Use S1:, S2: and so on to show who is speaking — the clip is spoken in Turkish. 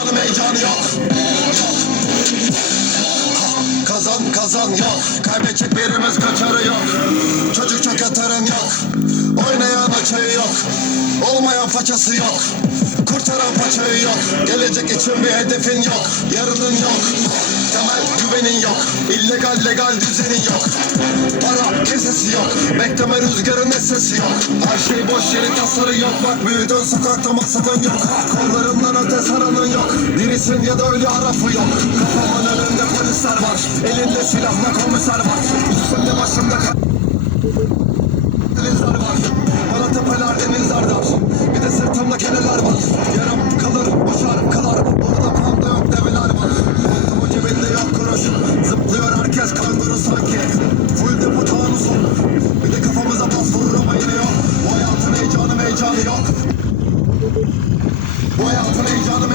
S1: Heyecanı heyecanı yok. Yok Kazan kazan yok. Kaybedecek birimiz kaçarı yok. Çocuk çok yatırın yok. Oynayan açığı yok. Olmayan façası yok. Kurtaran paçayı yok. Gelecek için bir hedefin yok. Yarının yok. Temel güvenin yok. İllegal legal düzenin yok. Para kesesi yok. Bekleme rüzgarın sesi yok. Her şey boş yeri tasarı yok. Bak büyüdün sokakta maksadın yok. Kollarından öte saranın polisin ya da ölü arafı yok. Kafamın önünde polisler var. Elinde silahla komiser var. Üstümde başımda Denizler var. Bana tepeler denizler dar Bir de sırtımda keneler var. Yarım kalır boş kalar. Orada pamda yok develer var. Ama cebinde yok kuruş. Zıplıyor herkes kanguru sanki. Full depo tanusun Bir de kafamıza pas vurur ama yine yok. Bu hayatın heyecanı heyecanı yok. Bu hayatın heyecanı heyecanı